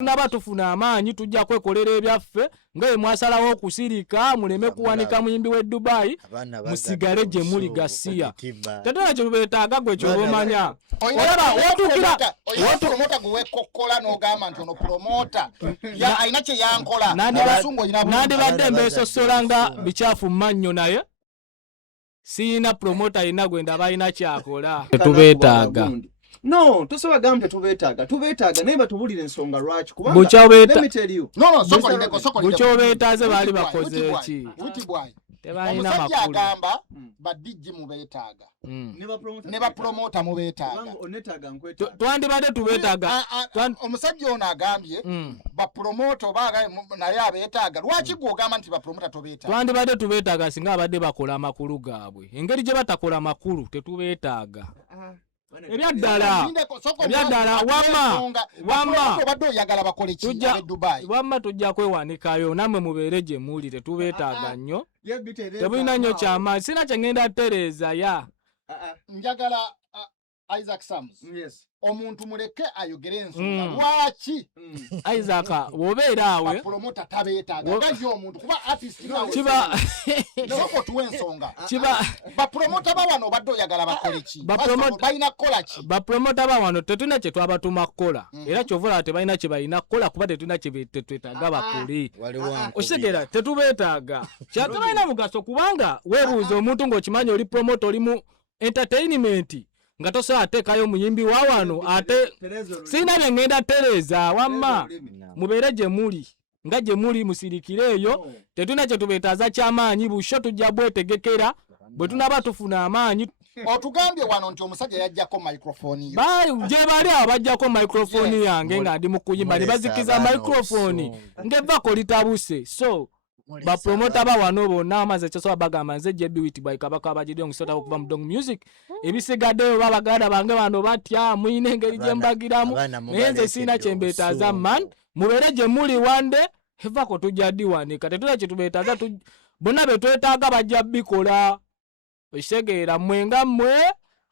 Tunaba tufuna amaanyi tujja kwekolera ebyaffe nga mwasalawo okusirika muleme kuwanika muyimbi we Dubai musigale gye muli gasiya tetona kye beetaaga gwe kyo bomanya olaba watukira promota gwe kokkola n'ogamba nti ono promota ya ayina kye yankola nandi badde mbeesosola nga bichafu mannyo naye siyina promota yina gwenda balina kyakola tetubeetaaga. No, tosoba gambe tubetaaga naye batubulira ensonga lwaki kubanga let me tell you. No, soko bucho betaaze bali bakoze eki tebalina makulu agamba badijji mu beetaaga ne ba promota mu beetaaga twandibadde tubeetaaga omusajja ono agambye ba promota baaga naye abeetaaga lwaki gwogamba nti ba promota tobeetaaga twandibadde tubeetaaga singa abadde bakola amakulu gaabwe engeri gye batakola makulu tetubeetaaga Ebyaddala wamma tujja kwewanikayo namwe mubeere gye muli tetubeetaaga nnyo tebulina nnyo kyamaanyi sina kye ngenda tereeza ya njagala Isaac Sams omuntu muleke ayogere ensonga lwaki Isaac wobeera awe promota tabeetaaga ngayo omuntu kuba artist nawe kiba soko tuwe ensonga kiba ba promota bawano badde oyagala bakole ki balina kola ki ba promota bawano tetuna kye twabatuma kukola era kyovula tebalina kye balina kukola kuba tetuna kye twetaaga bakole okitegera tetubeetaaga kyatabalina mugaso kubanga weebuuza omuntu ng'okimanyi oli promota oli mu entertainment nga tosobola ateekayo omuyimbi wa wano ate sirina bye ngenda tereeza wamma mubeere gye muli nga gye muli musirikire eyo tetuna kye tubeetaaza ky'amaanyi busho tujja bwetegekera bwe tunaba tufuna amaanyi otugambye wano nti omusajja yajjako microphone yo gye bali awo bajjako microphone yange nga ndi mu kuyimba ne bazikiza microphone ng'evako litabuse so ba promota ba wano bonna amaze kyosoba bagamba nze JB Witboy kabaka abajidde omusota okuva mu Dong Music ebisigaddeyo babaganda bange bano batya muyine engeri gye mbagiramu naye nze sirina kye mbeetaaza man mubeere gye muli wande evako tujja ddiwanika tetula kye tubeetaaza bonna be twetaaga bajja bikola okitegeera mmwe nga mmwe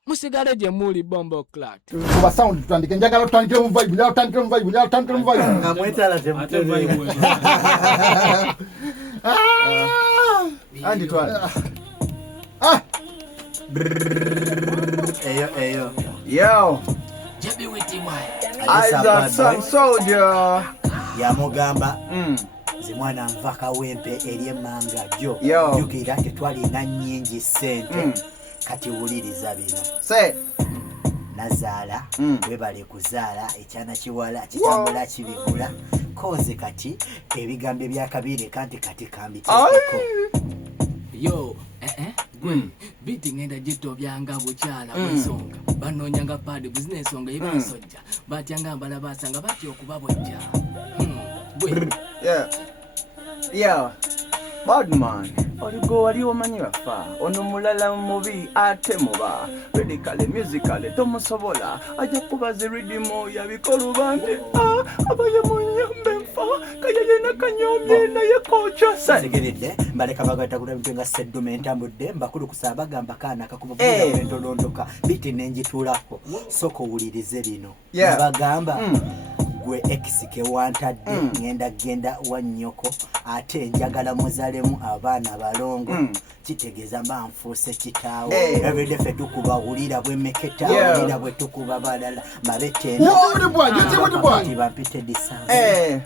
musigale gye muli Bombo Clat kuba sound tutandike njagala tutandike mu vibe njagala tutandike mu vibe nga mwetala temutele andi twala eyo yo JB Witboy Isaac Sams soldier ya mugamba zimwana nvaka wempe eri emmanga jo jukira tetwalina nnyingi ssente kati wuliriza bino nazaala webale kuzaala ekyana kiwala kitambula kibigula koze kati ebigambo ebyakabiri kanti kati kambiteekeko yo biti ngenda jito byanga bukyala bwensonga banonyanga padi business ensonga ebansojja batyanga mbala basanga batyo okubabojja yeah Badman oligo wali omanyi bafa ono mulala mubi ate muba radically musically tomusobola ajja kubaza ridimo yabikolu bante abaye munyambe mfa kayaye nakanyomye naye kocha segeredde mbaleka bagata kulabye nga seddume entambudde mbakulu kusaba gamba kana kakubugira wentolondoka biti nenjitulako soko wulirize bino bagamba gwe exike wantadde ngenda genda wanyoko ate njagala muzalemu abaana balongo kitegeeza banfuuse kitaawo everyday fe tukubawulira bwemeketa wulira bwe tukuba balala mabetenda bampite disansi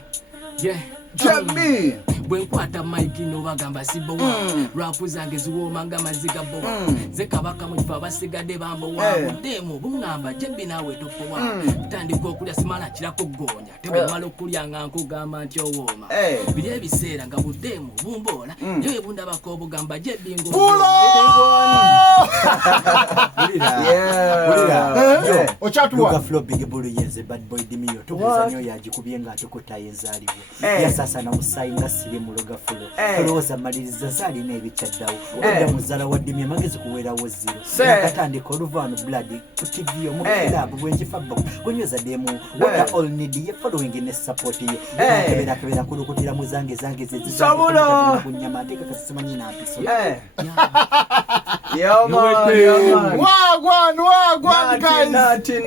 Jambi bwenkwata maiki nobagamba sibowa rapu zange ziwoomanga maziga bowa ze kabaka mu kifo abasigadde bambowa buddemu bungamba JB naawe topowa tutandika okulya simala kirako gonja tebwemala okulya nga nkugamba nti owooma biri ebiseera nga buddemu bumboola yewe bundabako obugamba JB okyatuwa flow big bulu yenze bad boy dimiyo tubuza nyo yagikubye nga tukutaye enzaliwo yasasa na musayinga sire mu logafulo olowooza maliriza zaali n'ebikyaddawo odda muzala wa ddimi amagezi kuweerawo zero nakatandika oluvaano blood ku TV omukirabu bwenjifabba kunyweza demu what all need ye following ne support ye kebera kulukutira mu zange Samulo kunyama ateeka kasimanyi na mpiso wagwan guys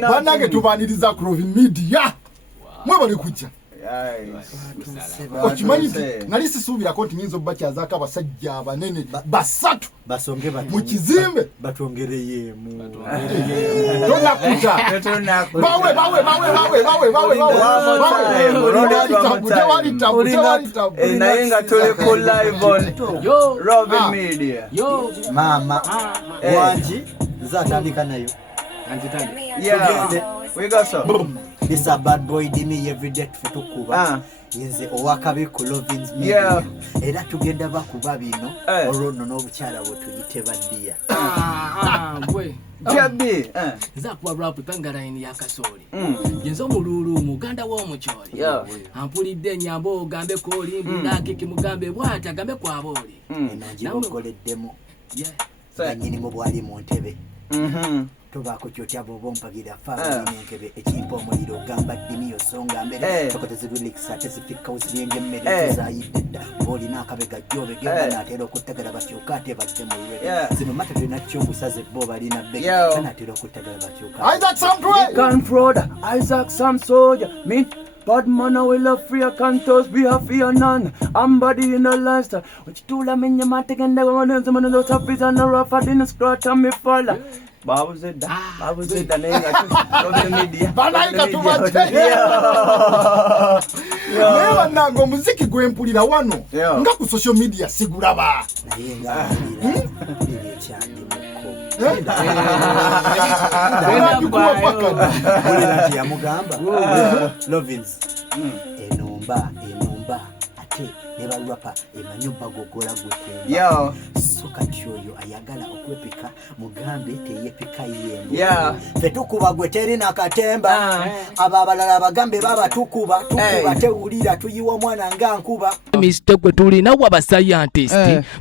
banage tubaniriza ku Rovi Media mwe bali kujja Okimanyi nali sisuubirako nti nyinza obakyazaako abasajja abanene basatu basonge mu kizimbe batongereyeemu tonakuta naye nga tuli ku live on Robin Media. Mama wangi zatandika nayo we got some. This a bad boy dimi every day tukuba yinze owakabi ku Lovins Media era tugenda bakuba bino olwono n'obukyala bwe tuyite baddiya gwe Jabbi zakuwa rap pangaraini ya kasoli yenzo mululu muganda w'omukyoli ampulidde nyambo ogambe koli mbudaki kimugambe bwata agambe kwaboli nagibogoleddemu banyini mu bwali mu ntebe tobako kyotya bobo mpagira faba n'enkebe ekimpa omuliro gamba ddimi osonga mbere tokoteze lyrics ate zifika uziyenge mmere zayidda olina akabega jjobe genda n'atera okutegera bakyuka ate badde mu lwere zino mata tulina kyobusaze bo balina bega n'atera okutegera bakyuka Isaac Samsoja Can fraud Isaac Samsoja me bad man we love free cantos be a fear none I'm body in a lifestyle which tula menya mate genda wanenze manzo safiza na rafa din scratch me falla Babu zeda nenga Robin Media banaika tubateya newa nango muziki gwempulira wano nga ku social media sigulaba naye nga bili ekyandi mulira yamugamba Lovins enumba ate ne balwapa emanyumba gogola gwe soka kyoyo ayagala okwepika mugambe teyepika yembo fe tukuba gwe teri nakatemba aba abalala bagambe baba tukuba tewulira tuyiwa mwana nga nkuba Mr. gwe tulina wa scientist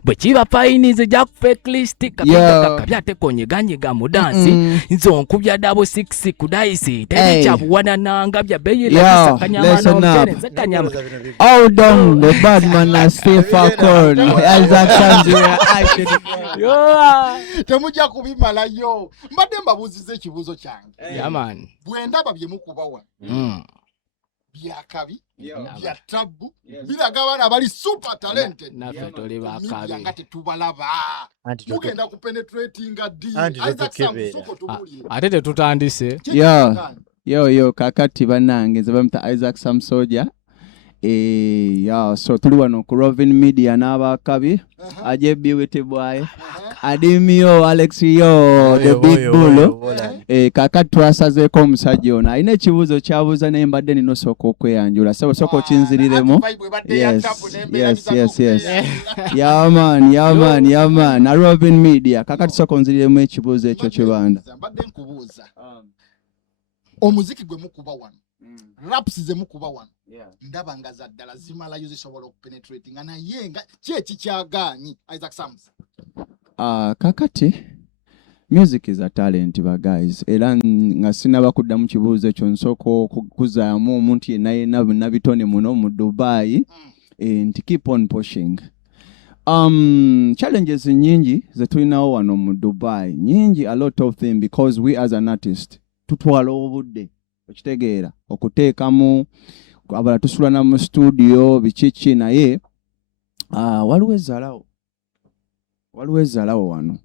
bwe kiba fine ze jack fake list kabyate konyeganyega mu dance nzo nkubya double 6 ku dice teri chabuwana nanga bya beyira kanyama no mterenze kanyama all down the bad man as stay for corn Isaac Samsoja temujja kubimalayo mbadde mbabuuziza ekibuuzo kyange man bwendaba bye mukubawa byakabi bya tabu biraga abaana bali super talented naffe tuli bakabi nga tetubalaba mugenda kupenetratinga d Isaac Samsoja tubulire ate tetutandise yo kakati banange nze bamuta Isaac Samsoja so tuli wano ku Robin Media n'abakabi ajebi wetebwaye adimio Alex yo the big bull kakati twasazeeko omusajja ono alina ekibuuzo kyabuuza naye mbadde nina osooka okweyanjula sooka okinziriremu yes yaman na Robin Media kakati sooka onziriremu ekibuuzo ekyo kibanda mbadde nkubuuza omuziki gwe mukuba wano raps ze mukuba wano ndaba nga zaddala zimalayo zisobola okupenetrating naye nga kyeki kyagaanyi Isaac Samsoja kakati music is a talent ba guys era nga sinaba kuddamu kibuuzo ekyo nsooka okuzaamu omuntu yenna nabitone muno mu Dubai nti keep on pushing challenges nyingi ze tulinawo wano mu Dubai nyingi a lot of them because we as an artist tutwala obudde okitegeera okuteekamu abala tusulana mu studio bikichi naye waliwo ezzalawo wano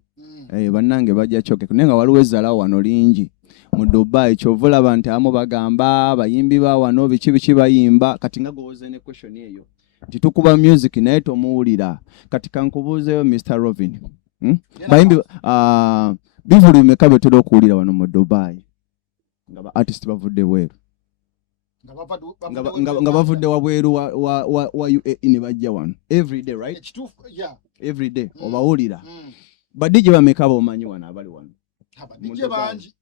bannange bajja kyoke naye nga waliwo ezzalawo wano lingi mu Dubai kyovulaba nti abamu bagamba bayimbi ba wano biki bayimba kati nga gowoze ne question eyo nti tukuba music naye tomuwulira kati kankubuuzeyo Mr. Robin bayimbi bivulu bimeka betera okuwulira wano mu Dubai nga ba artist bavudde bweru nga bavudde wabweru wa UAE ne bajja wano every day right every day obawulira badije bameka bomanyi wano abali wano badije bangi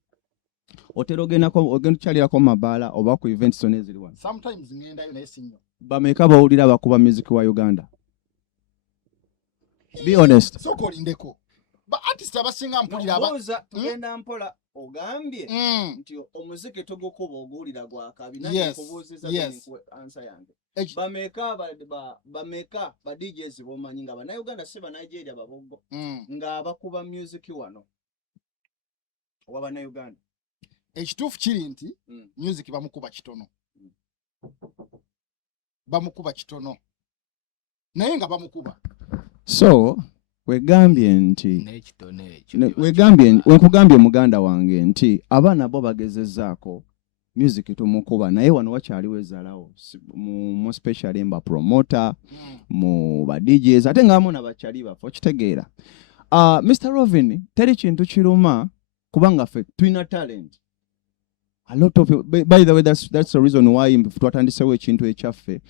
otero ogenda kukyalirako mabaala oba ku events zonna eziri wano sometimes ngendayo naye sinyo bameka bawulira bakuba music wa Uganda be honest soko lindeko ba artist abasinga mpulira tugenda mpola ogambye nti omuziki togokuba ogulira gwa kabi naye kubuuziza answer yange bameka ba DJs bomanyi nga bana Uganda se bana Nigeria baboggo nga bakuba music wano oba bana Uganda ekituufu kiri nti music bamukuba kitono bamukuba kitono naye nga bamukuba so wegambye nti wekugambye muganda wange nti abaana bo bagezezzaako music tumukuba naye wano wakyaliwo ezalawo mu special mba promoter mu ba DJs ate ngaamu nabakyali bafe okitegeera Mr. Rovin teri kintu kiruma kubanga ffe tulina talent a lot of by the way that's the reason why twatandisewo ekintu ekyaffe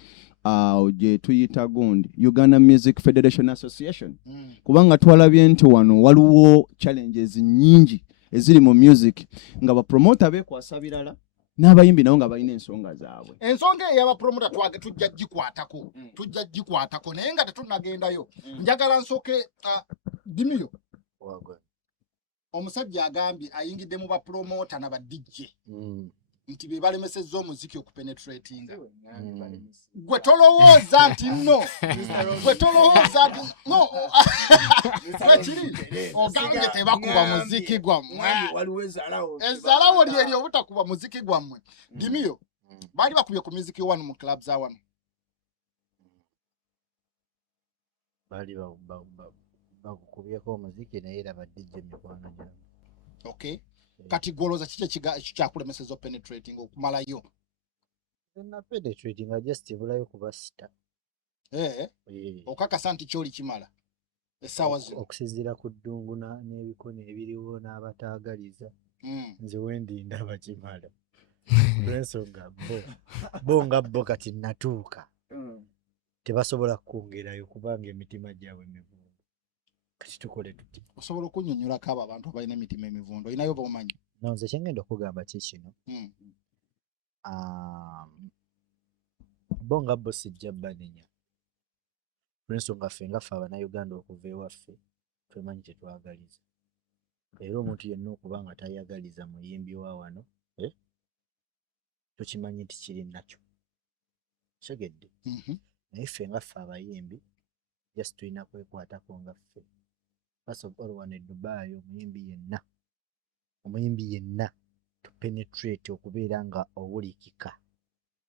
je tuyita gundi Uganda Music Federation Association kubanga twalabye nti wano waliwo challenges nyingi eziri mu music nga ba promoter bekwasa birala n'abayimbi nabo nga balina ensonga zaabwe ensonga ey'aba promoter tujja gikwatako naye nga tetunagendayo njagala nsooke Dimiyo omusajja agambye ayingidde mu ba promoter n'aba DJ nti be balemesezza omuziki okupenetratinga gwe tolowooza nti no ogambye tebakuba muziki gwammwe ezalawo lyeri obutakuba muziki gwammwe Dimiyo baali bakubye ku music one mu club za wano baali bakukubyeko omuziki naye era ba DJ mikwano gyamu okay kati goloza kike kyakulemesezza penetrating okumalayo na penetrating just ibulayo kuba sita okakasa nti kyoli kimala essaawa zino okusizira ku ddungu n'ebikono ebiriwo n'abataagaliza nze wendi ndaba kimala lwensonga bo nga bo kati natuuka tebasobola kwongerayo kubanga emitima gyabwe mivundu kati tukole tuti osobola okunnyonnyolako abo abantu abalina emitima emivundu olinayo b'omanyi nze kyengenda okugamba kikino bo nga bo sijja banenya lwensonga ffe nga ffe abannayuganda okuva ewaffe twemanyi tetwagaliza era omuntu yenna okuba nga tayagaliza muyimbi wa wano tokimanyi nti kiri nakyo segedde naye ffe nga ffe abayimbi just tulina kwekwatako nga ffe first of all wano e Dubai omuyimbi yenna to penetrate okubeera nga owulikika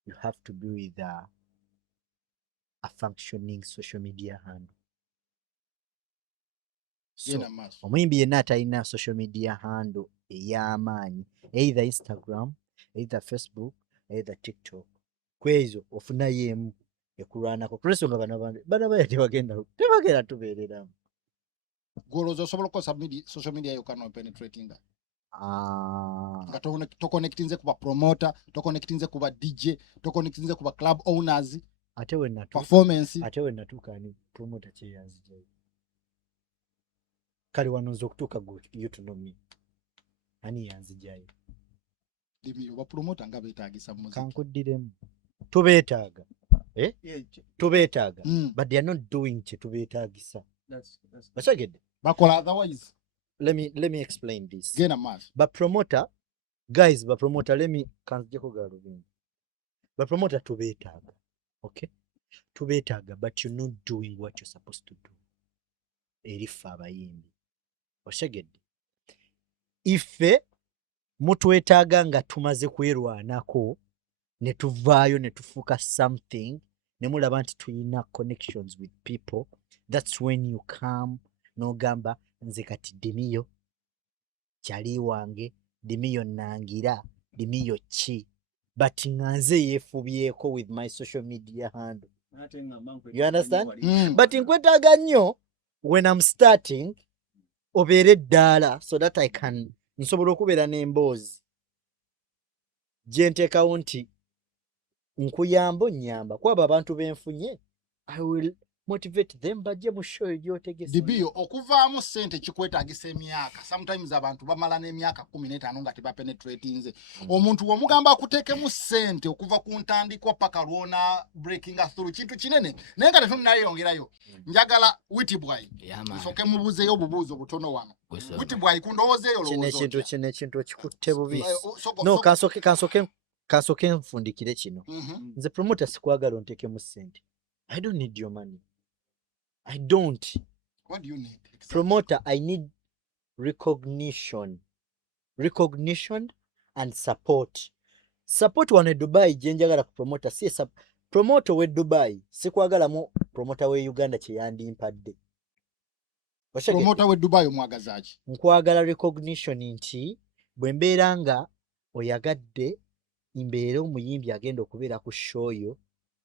you have to be with a functioning social media handle so omuyimbi yenna atalina social media handle ey'amaanyi either Instagram either Facebook either TikTok kwezo ofunayo emu ekulwanako kulwensonga bana baya tebagenda tubeereramu goloza osobola okukosa social media yokano penetrating nga toconnectinze kuba promoter toconnectinze kuba DJ toconnectinze kuba club owners ate wenna performance ate wenna tukani promoter kyeyanzijayo kale wanonza okutuuka you to know me ani yanzijayo Dimiyo ba promoter nga beetaagisa muziki kankuddiremu tubeetaaga tubeetaaga but they are not doing kye tubeetaagisa basagedde bakola otherwise let me explain this gena mas but promoter guys but promoter let me kanjeko galubini but promoter tubeetaaga okay tubeetaaga but you're not doing what you're supposed to do erifa abayimbi basagedde ife mutwetaaga nga tumaze kwerwanako ne tuvaayo ne tufuuka something ne mulaba nti tulina connections with people that's when you come n'ogamba nze kati Dimiyo kyali wange Dimiyo nangira Dimiyo ki but nga nze yeefubyeko with my social media handle you understand but nkwetaaga nnyo when I'm starting obeere eddaala so that I can nsobola okubeera n'emboozi gye nteekawo nti nkuyamba onnyamba kwabo abantu benfunye I will motivate them bajje mu show egyotegesa Dimiyo okuvaamu ssente kikwetaagisa emyaka sometimes abantu bamala n'emyaka 15 nga tebapenetratinze omuntu womugamba akuteekemu ssente okuva ku ntandikwa paka lwona breaking through kintu kinene naye nga tetunnayeyongerayo njagala Witibwai nsooke mubuuzeyo obubuuzo butono wano Witibwai kundowoozeeyo lowoozo kintu ekikutte bubi no kansoke nfundikire kino nze promoter sikwagala onteekemu ssente I don't need your money. I don't. What do you need? Exactly. Promoter, I need recognition. Recognition and support. Support wane Dubai jenjagala ku promoter. promoter we Dubai sikwagala mu promoter we Uganda kye yandimpadde. Promoter we Dubai omwagazaaki. Nkwagala recognition nti bwe mbeera nga oyagadde imbeera omuyimbi agenda okubeera ku show yo,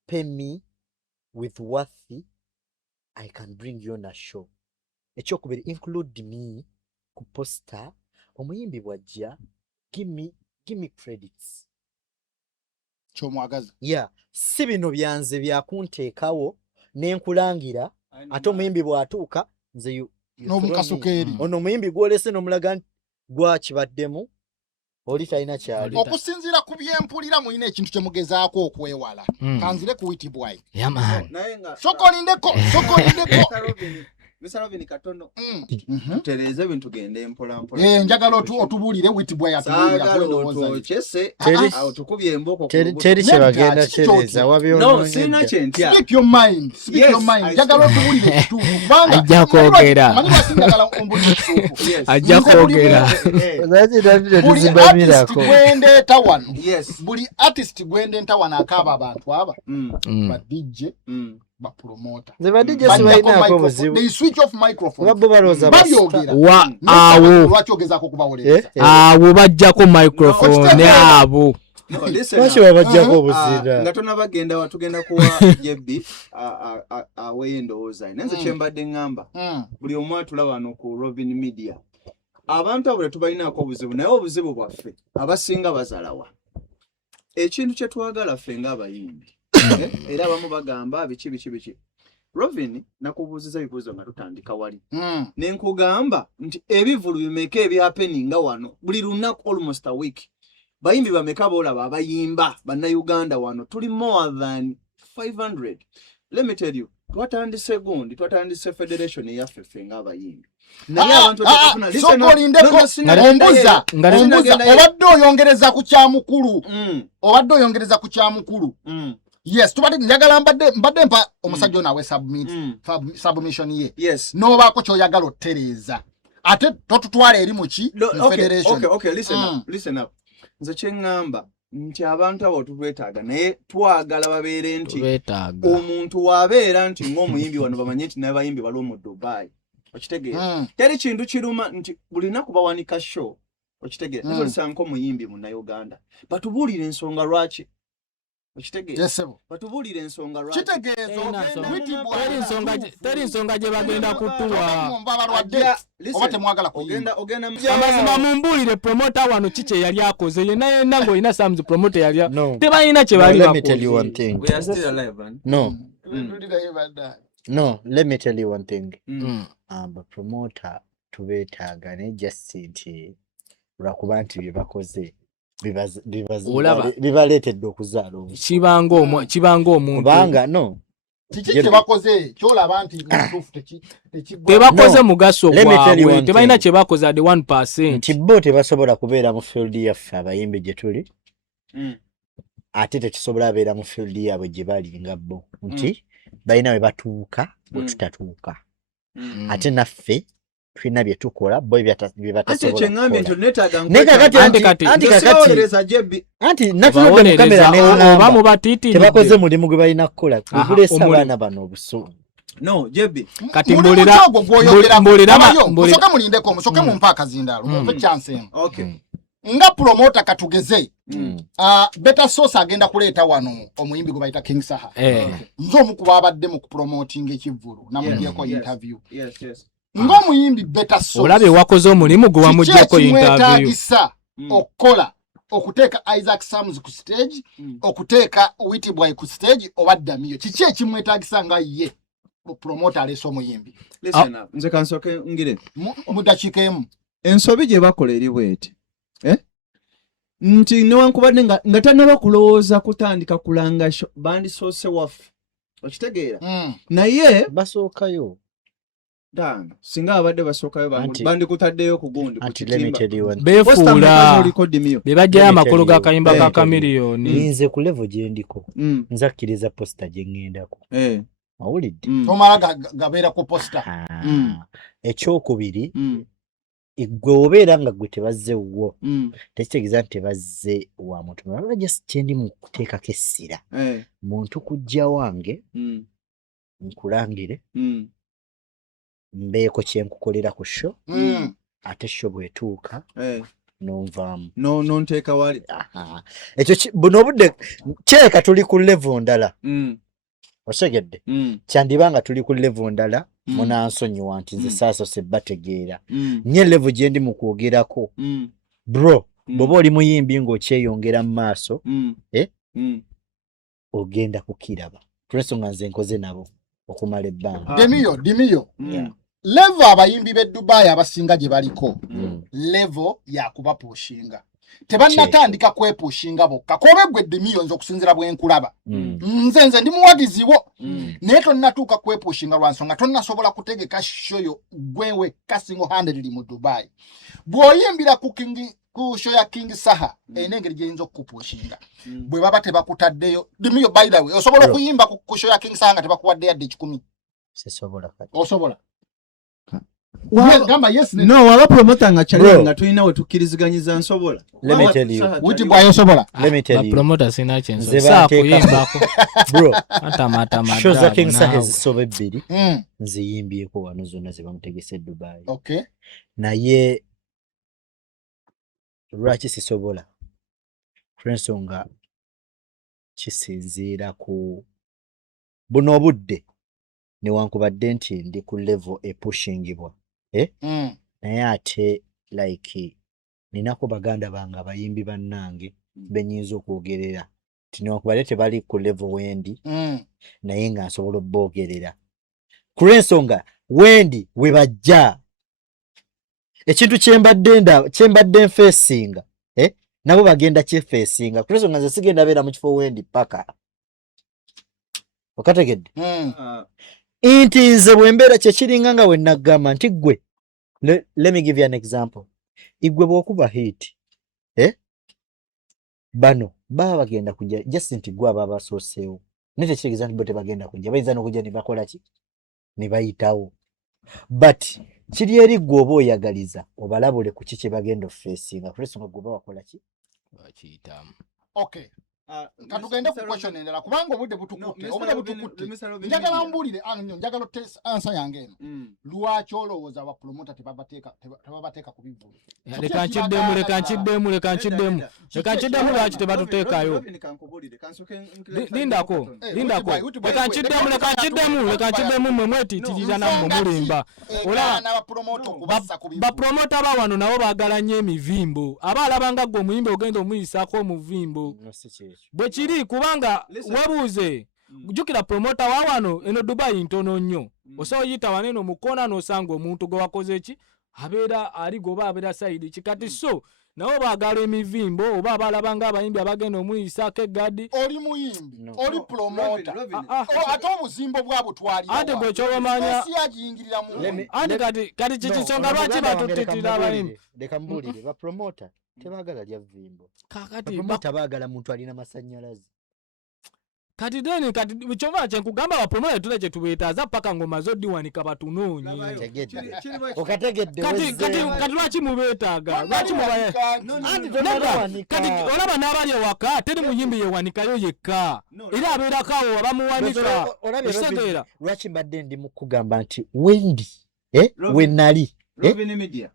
pay me with worth, I can bring you on a show. Ekyokubiri include me ku poster, omuyimbi bwajja give me credits. Kyomwagaza. Yeah, si bino byanze byakunteekawo nenkulangira ate omuyimbi bwatuuka nze n'omukasukeeri. Ono omuyimbi gwolese n'omulaga gwakibaddemu oli talina kyali. Okusinziira ku byempulira mulina ekintu kye mugezaako okwewala. Kanzire ku Witibwai. Sokolindeko. Mr. Robin katono. Tereza bintu gende mpola mpola. Njagala otubuulire Witibwai atubulira kwendowooza. Chese tukubye emboko. Teri kye bagenda tereza wabyono. No, sina kyentya. Speak your mind. Njagala otubuulire ekituufu. Kubanga ajja kwogera. Ajja kwogera. Buli artist gwendeta wano akaaba abantu aba. Ba DJ. Ba promoter. Ze DJ sibalinaako buzibu. They switch off microphone. Babbo balooza bayogera. Awo. Lwaki ogezaako kubawolereza? Awo bajjako microphone abo. No, listen. Lwaki babajjako obuzira? Nga tonna bagenda watugenda kuwa Jebbi aweeyo endowooza. Nenze kyembadde ngamba. Buli omu atulaba wano ku Robin Media. Abantu abo tetubalinaako obuzibu naye obuzibu bwaffe abasinga bazalawa. Ekintu kye twagala ffe ng'abayimbi. Era abamu bagamba biki. Robin nakubuuziza ebibuuzo nga tutandika wali. Nenkugamba nti ebivulu bimeka ebihappeninga wano buli lunaku almost a week. Bayimbi bameka boolaba abayimba bannayuganda wano tuli more than 500. Let me tell you, twatandise gundi, twatandise federation eyaffe ffe ng'abayimbi. Naye abantu batakufuna sokolindeko ombuza obadde oyongereza ku kyamukulu. Obadde oyongereza ku kyamukulu. Yes, tubadde njagala mbadde mpa omusajja ono awe submission ye. Yes. N'obaako ky'oyagala ottereeza. Ate totutwala eri mu ki federation. Okay, listen up. Nze kye ngamba nti abantu abo tubetaaga naye twagala babeere nti omuntu wabeera nti ng'omuyimbi wano bamanye nti n'abayimbi bali mu Dubai. Okitegeera. Teri kintu kiruma nti bulina kubawanika show. Okitegeera. Nzolesa nk'omuyimbi munnayuganda. Batubuulire ensonga lwaki. Yes, batubulire ensonga lwaki. Teri nsonga gye bagenda kutuwa. Oba temwagala kuyimba. Amazima mumbulire promoter wano kiki yali akoze yenna ngo ina Sam's promoter yali. Tebalina kye bali bakoze. Let me tell you one thing. We are still alive, man. No. No, let me tell you one thing. Promoter tubeetaaga ne just nti lwakuba nti bye bakoze bibaleetedde okuzaala omu. Kibanga omuntu. Kubanga no. Kiki kye bakoze kyolaba nti mutuufu tebakoze mugaso gwabwe. Tebalina kye bakoze at 1%. Nti bo tebasobola kubeera mu field yaffe abayimbi gye tuli. Ate tekisobola abeera mu field yaabwe gye bali nga bo. Nti balina we batuuka bwe tutatuuka. Ate naffe tulina bye tukola bo bye batasobola. Anti natulodde mu kamera ne tebakoze mulimu gwe balina kukola. Kuleesa abaana bano obusuulu. No, Jebbi. Kati musoke mulindeko musoke mumpa akazindaalo. Mumpe chance eno. Okay. Nga promoter katugeze. Better Source agenda kuleeta wano omuyimbi gwe bayita King Saha. Nzo omukuba abadde mu kupromoting ekivulu namugyeko interview. Yes. Ng'omuyimbi Better Source. Olabe wakoze omulimu gwe wamugyeko interview. Okukola okuteeka Isaac Sams ku stage, okuteeka Witibwai ku stage obadda miyo. Kiki ekimwetaagisa nga ye promoter aleese omuyimbi. Listen up. Nze kansoke ngire. Mu dakiika emu. Ensobi gye bakola eri bweti. Nti newankubadde nga tannaba kulowooza kutandika kulanga bandisoose waffe. Okitegeera? Naye basookayo. Singa abadde basookayo bandikutaddeyo ku gundi. Beefuula. Be bajjayo amakulu g'akayimba ka Chameleone. Nze ku level gye ndiko. Nzakkiriza posta gye ŋŋendako. Mawulidde. Tomala gabeera ku posta. Ekyokubiri Igwe obeera nga gwe tebazze wo. Tekitegeeza nti tebazze wa muntu. Mulala just kyendi mu kuteekako essira. Muntu kujja wange nkulangire mbeeko kye nkukolera ku show ate show bw'etuuka n'onvaamu. N'onteeka wali. Ekyo buno obudde kyeka tuli ku level ndala. Osegedde. Kyandiba nga tuli ku level ndala munansonyiwa nti nze saaso sebbategeera. Nye level gye ndi mu kwogerako. Bro, bw'oba oli muyimbi ng'okyeyongera mu maaso ogenda kukiraba. Tulensonga nze nkoze nabo okumala ebbanga. Dimiyo. Level abayimbi b'e Dubai abasinga gye baliko. Level ya kubapushinga. Tebannatandika kwepushinga bokka. Kobe gwe Dimiyo nzo okusinzira bwenkulaba. Nze ndi muwagizi wo. Naye tonnatuuka kwepushinga lwa nsonga tonnasobola kutegeka shoyo gwewe single handedly mu Dubai. Bw'oyimbira ku show ya King Saha enengeri gyeyinza okukupushinga. Bwe baba tebakutaddeyo. Dimiyo, by the way, osobola okuyimba ku show ya King Saha nga tebakuwadde yadde 10. Sisobola kati. Osobola. No, waba promoter nga challenge nga tulina we tukkiriziganyiza nsobola. Let me tell you. Wuti bwa yosobola. Let me tell you. Promoter sina chenso. Saa kuyimbako. Bro. Mata. Show za King Saha ezisoba ebbiri. Nziyimbyeko wano zonna ze bamutegese Dubai. Okay. Naye lwaki sisobola? Ensonga kisinziira ku buno obudde newankubadde nti ndi ku level epushingibwa. Naye ate like ninako baganda bange abayimbi bannange benyinza okwogerera ti newankubadde tebali ku level wendi naye nga nsobola obboogerera. Ku lw'ensonga wendi we bajja ekintu kyembadde nfeesinga nabo bagenda kyefeesinga. Ku lw'ensonga nze sigenda beera mu kifo wendi paka. Okategedde? Inti nze bwembeera kyekiringa nga we nagamba nti gwe. Let me give you an example. Igwe bw'okuba hit. Bano baba bagenda kujja just nti gwe aba basooseewo. Naye tekitegeeza nti bo tebagenda kujja. Bayinza n'okujja ne bakola ki? Ne bayitawo. But kiri eri gwe oba oyagaliza obalabule ku ki kye bagenda ofeesinga. Ku lw'ensonga gwe oba wakola ki? Bakiyitamu. Okay. Katugende ku question endala kubanga obudde butukutte. Njagala mbulire njagala answer yange eno. Lwaki olowooza aba promoter tebabateeka ku bivulu? Leka nkiddemu lwaki tebatuteekayo. Lindako. Leka nkiddemu mwe mwetiitiriza nammwe mulimba. Bapromota ba wano nabo baagala nnyo emivimbo. Aba alabanga gwe omuyimbi ogenda omuyisaako omuvimbo. Bwe kiri kubanga wabuuze jjukira promota wa wano eno Dubai ntono nnyo. Osobola oyita wanene omukona n'osanga omuntu gwe wakoze ki abeera ali goba abeera sayidi kikati so nabo baagala emivimbo oba abalabanga abayimbi abagenda omuyisaako eggadi. Oli muyimbi oli promota ate obuzimbo bwabwe twalira ate gwe kyobamanya ate kati kikisonga lwaki batutitirira abayimbi. Leka mbuulire bapromota tebaagala lya vimbo. Kakati bapromota baagala muntu alina masannyalaze. Kati deni kyova kyenkugamba bapromota tuleke tubeetaaza paka ngoma zoddiwanika batunoonye. Okategedde kati lwaki mubeetaaga? Lwaki mubaya? Kati olaba n'abali ewaka teri muyimbi yewanikayo yekka. Era abeerako awo abamuwanika. Osegeera. Lwaki mbadde ndi mu kugamba nti wendi we nali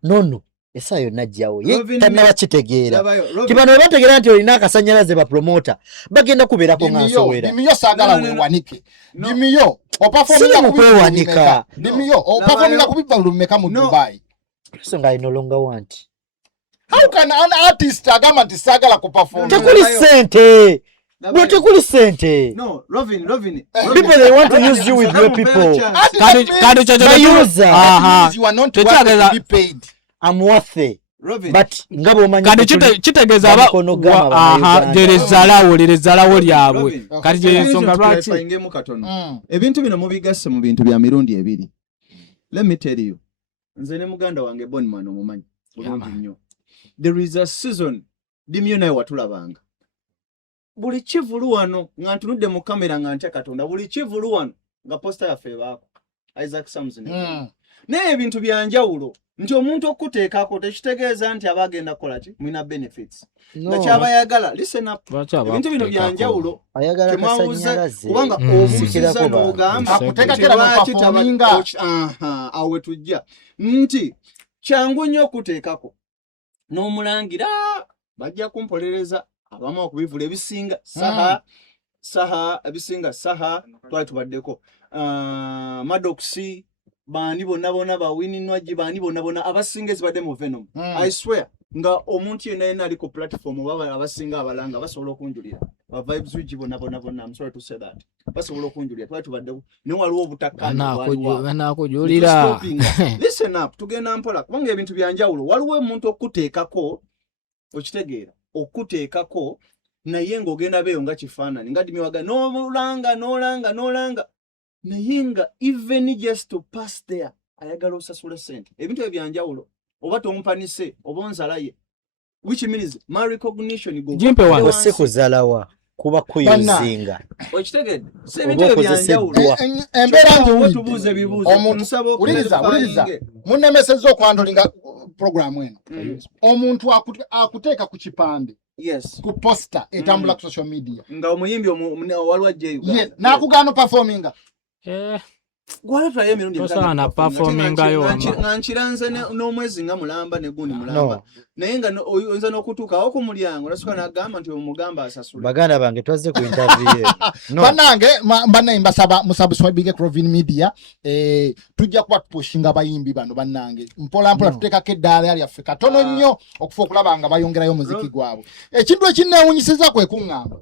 nono esa yonna jjawo ye tannaba kitegeera. Kibano we bategeera nti olina akasannyalaze bapromota bagenda kubeerako nga nsowera. Dimiyo saagala weewanike. Dimiyo okwewanika. Dimiyo opafominga ku bivulu mmeka mu Dubai. Ensonga I no longer want. How can an artist agamba nti saagala kuperform? Tekuli ssente. Bro, tekuli ssente. No, Robin. People they want to use you with your people. Kati Bayuza. You are not worth to be paid. I'm worth it. Robin. But ngabo omanyi kati kitegeeza lyerezzalawo lyabwe. Kati gyensonga lwaki ebintu bino mubigasse mu bintu bya mirundi ebiri. Let me tell you. Nze ne muganda wange Bonman omumanyi bulungi nnyo. There is a season Dimiyo naye watulabanga. Buli kivulu wano nga ntunudde mu kamera nga ntya Katonda buli kivulu wano nga posta yaffe baako Isaac Samson. Naye ebintu bya njawulo nti omuntu okuteekako tekitegeeza nti abagenda kukola ki mwina benefits nga kyabayagala listen up ebintu bino byanjawulo kubanga obuusiza n'ogamba awo we tujja nti kyangu nnyo okuteekako n'omulangira bajja kumpolereza abamu okubivula ebisinga saha ebisinga saha twali tubaddeko Maddoxi bani bonna bawininwaji bani bonna abasinga ezibadde mu Venom I swear nga omuntu yenna ali ku platform baba abasinga abalanga basobola okunjulira ba vibes wiji bonna I'm sorry to say that basobola okunjulira twali tubaddeko ne waliwo obutakkaanya kujulira listen up tugenda mpola kubanga ebintu byanjawulo waliwo omuntu okuteekako okitegeera okuteekako naye ng'ogenda beeyo nga kifaananyi nga dimiwaga n'olanga naye nga even just to pass there ayagala osasula sente ebintu ebyanjawulo oba tompanise oba onzalaye which means my recognition go sekuzalawa kuba kuyuzinga okitegedde ebintu ebyanjawulo embeera nti tubuuze ebibuuzo uliriza munnemesezza okwandolinga programu eno omuntu akuteeka ku kipande yes ku poster etambula ku social media nga omuyimbi waliwo ajja yes n'akugaana performinga gwala tulaye emirundi tosana performing ayo nkiranze n'omwezi nga mulamba ne gundi mulamba naye nga oyinza n'okutuuka awo ku mulyango nasuka n'agamba nti omugamba asasula baganda bange twazze ku interview bannange mbasaba musubscribe Crovin Media tujja kuba tupushinga abayimbi bano bannange mpola tuteekako eddaala lyaffe katono nnyo okufa okulaba nga bayongerayo omuziki gwabwe ekintu ekinneewunyisiza kwe kuŋŋamba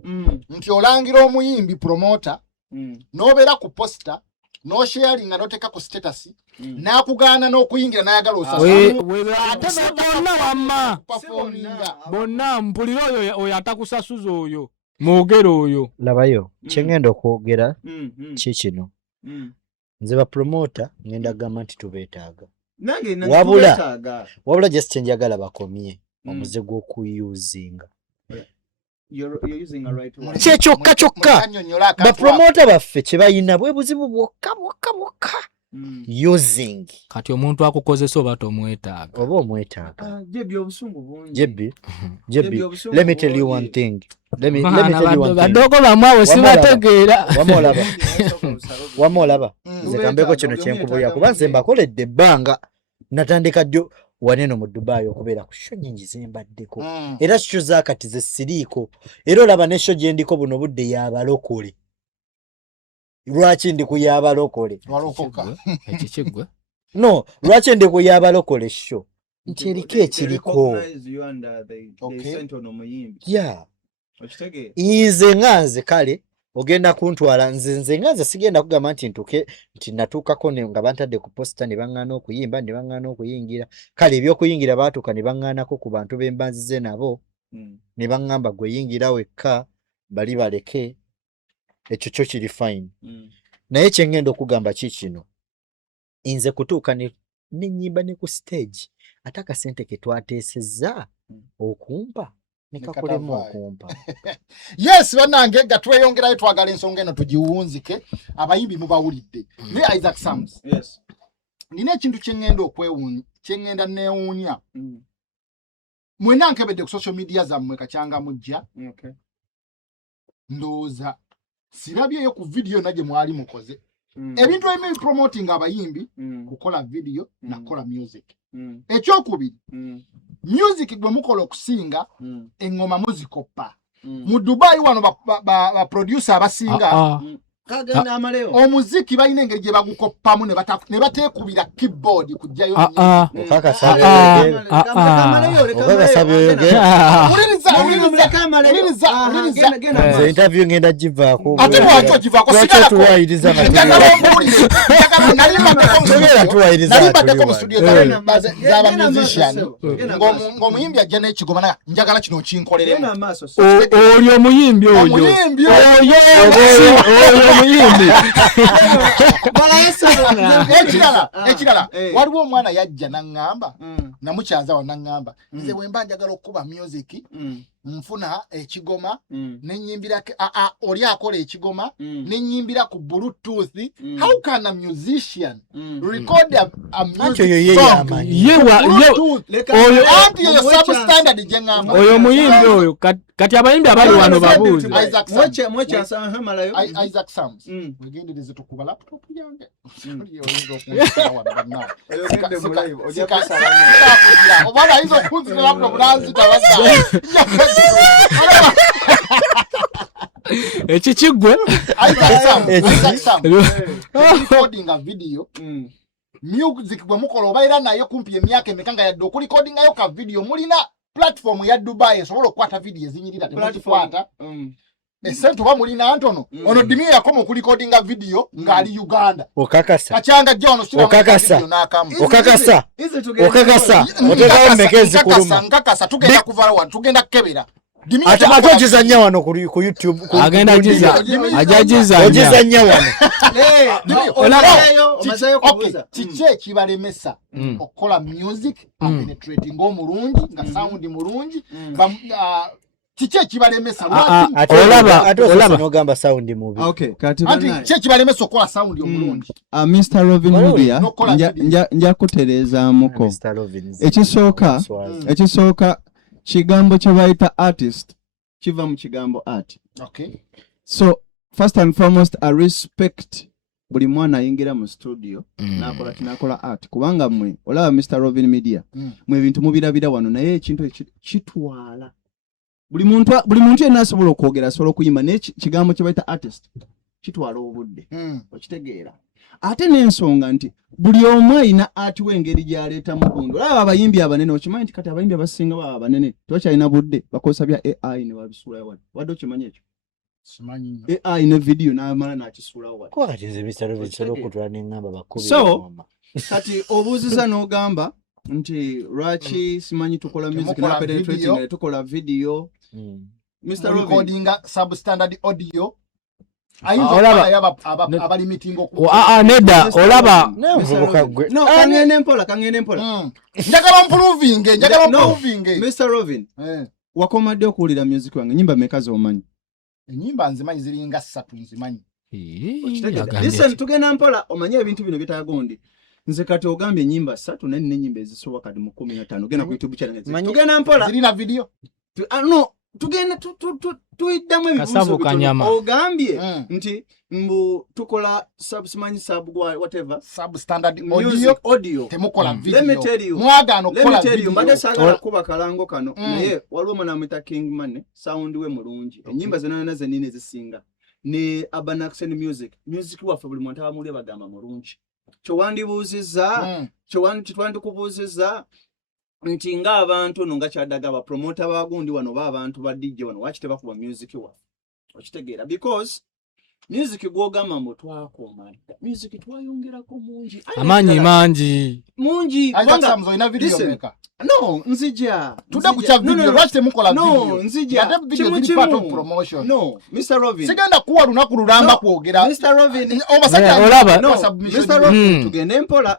nti olangira omuyimbi promoter n'obeera ku poster no sharing nga noteka ku status n'akugaana n'okuyingira n'ayagala bonna mpulira oyo atakusasuza oyo mwogero oyo labayo kyengenda okwogera kikino nze ba promoter ngenda gamba nti tubeetaaga wabula just kyenjagala bakomye omuze gw'okuyuzinga kyokka bapromota baffe kyebayina bwe buzibu bwokka using kati omuntu akukozesa oba tomwetaaga oba omwetaaga jebbi let me tell you one thing badogo bamwawe sibategeera wamolaba nze kambeko kino kyenkubulira kuba nze mbakoledde ebbanga natandika ddyo waneno mu Dubai okubeera ku show nyingi zembaddeko era show zakati ze siriiko era olaba ne show gyendiko buno budde y'abalokole lwaki ndi ku y'abalokole ekikigwe no lwaki ndi ku y'abalokole show nti eriko ekiriko nze nganze kale ogenda kuntwala nze nganze sigenda kugamba nti ntuke nti natuukako nga bantadde ku posta ne baŋŋaana okuyimba ne baŋŋaana okuyingira kale ebyokuyingira baatuuka ne baŋŋaanako ku bantu b'embanzize nabo ne baŋŋamba gwe yingira wekka bali baleke ekyo kyo kiri fine naye kyengenda okugamba kikino nze kutuuka nenyimba ne ku stage ate akasente ke twateesezza okumpa nekakulemu okumpa yes bannange nga tweyongerayo twagala ensonga eno tugiwunzike abayimbi mubawulidde ne Isaac Sams nina ekintu kyengenda neewuunya mwena nkebedde ku social media zammwe kakyanga mujja ndowooza sirabyeyo ku video na gye mwali mukoze ebintu ebimu promoting abayimbi kukola video nakola music ekyokubiri music gwe mukola okusinga engoma muzikoppa mu Dubai wano ba producer abasinga omuziki balina engeri gye bagukoppamu ne bateekubira keyboard kujjayo interview ngenda givaako ate lwaki ogivaako nalimbadeko mu studio z'aba musician ng'omuyimbi ajja n'ekigoma njagala kino kinkoleremu oli omuyimbi oyo ekirala waliwo omwana yajja naŋŋamba namukyaza wa naŋŋamba nze bwe mba njagala okuba music nfuna ekigoma nenyimbira oli akola ekigoma nenyimbira ku bluetooth. How can a musician record a music song? Oyo substandard jengamba. Oyo muyimbi oyo kati abayimbi abali wano babuzi. Mwache asanga malayo. Isaac Sams. Wegendereze tukuba laptop yange. Obana hizo kunzi laptop nazi tabasa. Echichigwe Isaac Sam recording a video music bwe mukola obaira nayo kumpi emyaka emekanga yadde okurecordinga yo ka video mulina platform ya Dubai esobola okukwata video ezinyirira temukwata esente oba mulina Antono ono dimi yakoma okurecordinga video ngali Uganda okakasa kachanga jono sira okakasa oteka mekezi kuluma nkakasa tugenda kuvala wano tugenda kebera atojiza nya wano ku YouTube agenda ajajiza nya wano kiche kibalemesa okola music penetrating omulungi nga sound mulungi kiche kibalemesa olaba nogamba sound mubi. Okay, kati anti kiche kibalemesa okola sound omulungi. Mr. Robin Media nja kutereza muko ekisooka kigambo kye bayita artist kiva mu kigambo art. Okay. So first and foremost I respect buli mwana ayingira mu studio nakola art kubanga mwe olaba Mr. Robin Media mwe bintu mubirabira wano naye ekintu kitwala buli muntu yenna asobola okwogera asobola okuyimba ne kigambo kye bayita artist kitwala obudde okitegeera ate n'ensonga nti buli omu ayina ati wengeri gyaleeta mugundo olaba abayimbi abanene okimanyi nti kati abayimbi abasinga baba abanene tebakyalina budde bakozesa bya AI ne babisuulayo wano wadde okimanyi ekyo simanyi AI ne video n'amala n'akisuulawo wano kwa kati Mr. Robinson okutwala n'engamba bakubi so kati obuuziza n'ogamba nti lwaki simanyi tukola music na penetrating tukola video Mr. Robin recording substandard audio abali meeting neda olaba kangene mpola njagala improving Mr. Robin wakomadde okuwulira music wange nyimba mekazi omanyi enyimba nzimanyi ziringa 3 nzimanyi listen tugenda mpola omanyi ebintu bino bitagondi nze kati ogambye enyimba 3 n'ennyimba ezisoba kati mu 15 genda ku YouTube channel tugenda mpola zirina video no tugenda tuiddamu ebibuuzo ogambye nti mbu tukola whatever substandard audio temukola video. Let me tell you mwagano kola video mbadde saagala kuba kalango kano naye waliwo mwana amwita King Money sound we mulungi ennyimba zenana zenine zisinga ne Urban Accent music waffe buli muntu abamuli bagamba mulungi kyowandibuuzizza kyowandikubuuzizza nti nga abantu no nga kyaddaga ba promoter bagundi wano ba abantu ba DJ wano waki tebakuba music waffe okitegeera because music gwogamba mbu twakoma music twayongerako mungi mungi ina video maker no nzija tuda kucha video lwaki temukola video no nzija ate video zili part of promotion no Mr. Robin sigenda kuwa lunaku lulamba kwogera Mr. Robin omusajja olaba Mr. Robin tugende mpola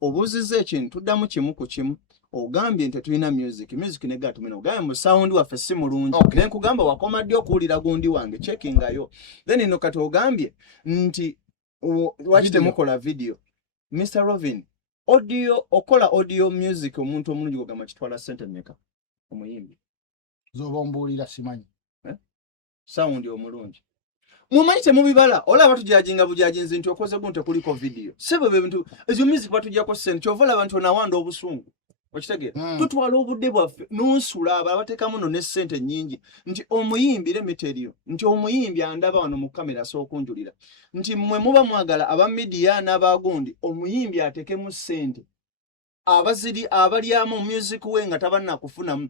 obuuzizza ekintu tuddamu kimu ku kimu ogambye nti tulina music ne gatumena ogambye mu sound waffe si mulungi ne nkugamba wakomadde okuwulira gundi wange checkingayo then ino kati ogambye nti lwaki temukola video Mr. Robin okola audio music omuntu omulungi ogamba kitwala sente mmeka omuyimbi zoba mbuulira simanyi sound omulungi mumanyi temubibala olaba tujajinga bujajinzi nti okoze bunte kuliko video sebe bintu ezo music batujjako sente kyovola abantu nawanda obusungu okitegeera tutwala obudde bwaffe n'onsula abala bateekamu no ne ssente nnyingi nti omuyimbi lemeterio nti omuyimbi andaba wano mu kamera asookunjulira nti mmwe muba mwagala aba media n'abagundi omuyimbi atekemu ssente abalyamu music we nga tabanna kufunamu